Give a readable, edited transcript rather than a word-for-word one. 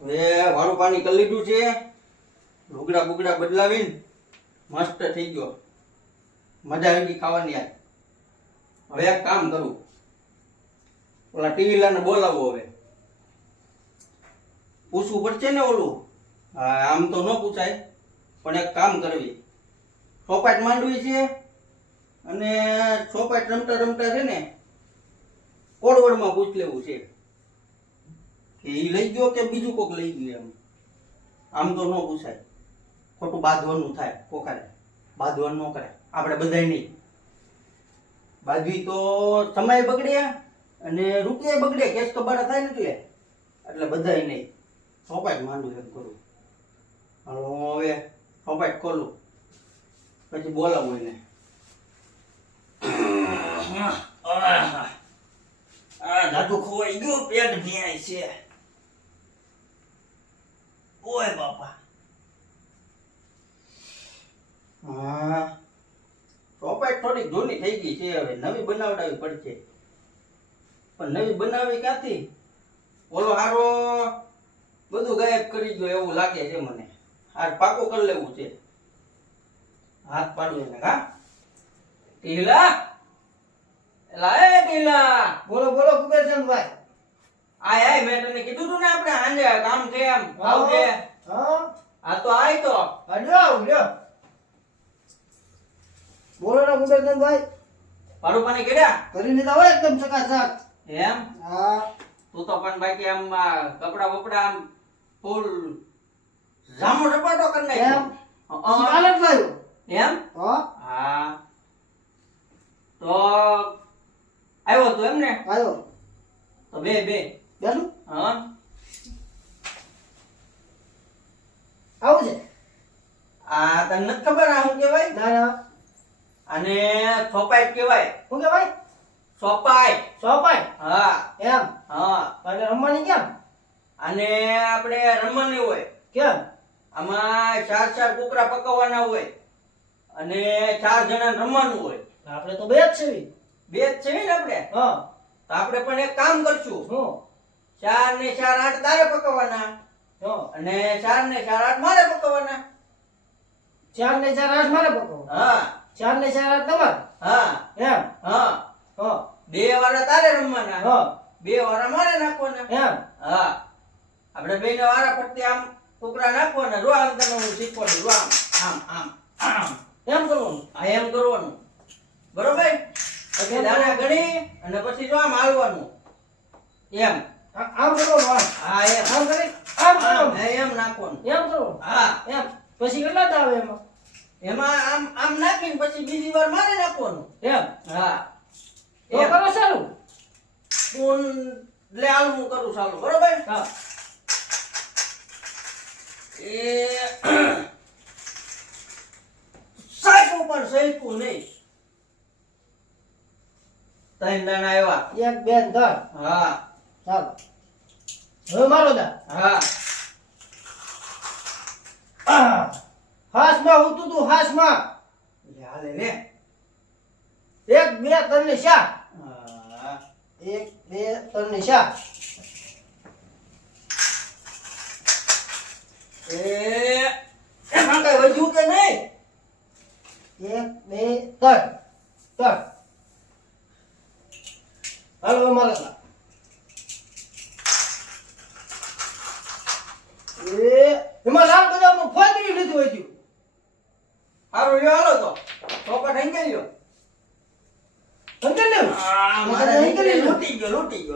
હવે વાળું પાણી કરી લીધું છે, લુગડા બુગડા બદલાવીને મસ્ત થઈ ગયો, મજા આવી ગઈ ખાવાની. યાર હવે એક કામ કરું, ઓલા ટીવી લાને બોલાવો, હવે પૂછવું પડશે ને ઓલું. હા, આમ તો ન પૂછાય, પણ એક કામ કરવી, ચોપાટ માંડવી છે અને ચોપાટ રમતા રમતા છે ને કોડવડમાં પૂછ લેવું છે કે એ લઈ ગયો કે બીજું કોક લઈ ગયું. એમ આમ તો ન પૂછાય, ખોટું બાંધવાનું થાય, કોકારે બાંધવાનું ન કરે, આપણે બધાય નહીં બાંધવી તો સમય બગડે અને રૂપિયા બગડે, કેસ કબાડા થાય ને એટલે બધાય નહીં. ચોપાટ માંડું એમ કરું. હવે ચોપાટ ખોલું પછી બોલાવું એને. દાદુ ખોવાઈ ગયો, પેટ ભેંય છે. ઓય બાપા. હા, ચોપાટ થોડી જૂની થઈ ગઈ છે, હવે નવી બનાવડાવી પડશે. પણ નવી બનાવી ક્યાંથી? ઓલો હારો બધું ગાયબ કરી ગયો એવું લાગે છે મને. આજ પાકું કરી લેવું છે. હાથ પાડું એને. હા ઢીલા, એલા એ ઢીલા. બોલો બોલો કુબેરચંદભાઈ. આય આય, મેં તને કીધું તું ને આપણે સાંજે કામ છે એમ આવજે. હા આ તો આય તો લ્યો લ્યો. બોલો ને કુબેરચંદભાઈ. પાડું પાણી કર્યા? કરી લીધા હોય એકદમ ચકાચક. એમ? હા. તું તો પણ બાકી આમ કપડા બપડા આમ ફૂલ જામો રપાટો કરી નાખ્યો. પછી કાલે જ લાવ્યો. એમ? હા તો આવ્યો તું એમ ને? આવ્યો. તો બે બેનું હા આવું છે. આ તને નથી ખબર આ શું કહેવાય? ના ના. અને ચોપાટ કહેવાય. શું કહેવાય? ચોપાટ. સોપાઈ. હા એમ. હા. એટલે રમવાની કેમ? અને આપણે રમવાની હોય. કેમ? આમાં 4 કુકરા પકવવાના હોય અને 4 જણા રમવાનું હોય. આપણે તો બે જ છે. બે જ છે ને આપણે. હા. તો આપણે પણ એક કામ કરશું. શું? 4 ને 4 8 તારે પકવવાના હા. અને 4 ને 4 8 મારે પકવવાના. 4 ને 4 8 મારે પકવો. હા 4 ને 4 8 તમારે. હા એમ. હા. હા. 2 વારા તારે રમવાના. હા. 2 વારા મારે નાખવાના. એમ. હા, આપણે બેને વારા ફરતી આમ કુકરા નાખવાના. જો આમ તને હું શીખવાડું. જો આમ આમ આમ એમ કરવાનું. આ એમ કરવાનું, બરોબર? પછી દાણા ગણી અને પછી જો આમ હાલવાનું. એમ. આમ કરવાનું. આમ. હા એમ. આમ કરી આમ કરવાનું. એમ નાખવાનું. એમ કરવાનું. હા એમ. પછી કેટલા દાવ એમાં? એમાં આમ આમ નાખીને પછી બીજી વાર મારે નાખવાનું. એમ. હા તો કરો સારું. તું લે હાલ હું કરું ચાલુ, બરોબર? હા. એ સાઈકું પણ સહીકું નહીં. 3 દાણા આવ્યા. 1 2 3. હા ચાલો. હવે મારો દા. હા હાસમાં ઉતું તું હાસમાં. લે હાલે લે. 1 2 3 ને 4. હા 1 2 3 ને 4. એમાં કઈ વધ્યું કે નહીં? 1 2 3. 3. હાલો હવે મારો દા. એમાં લાલ બદામનું ફોદરી લીધું હોય થયું. હારું લ્યો હાલો તો ચોપાટ હંકેલ લ્યો. સમજે ને? મારે લૂટી ગયો.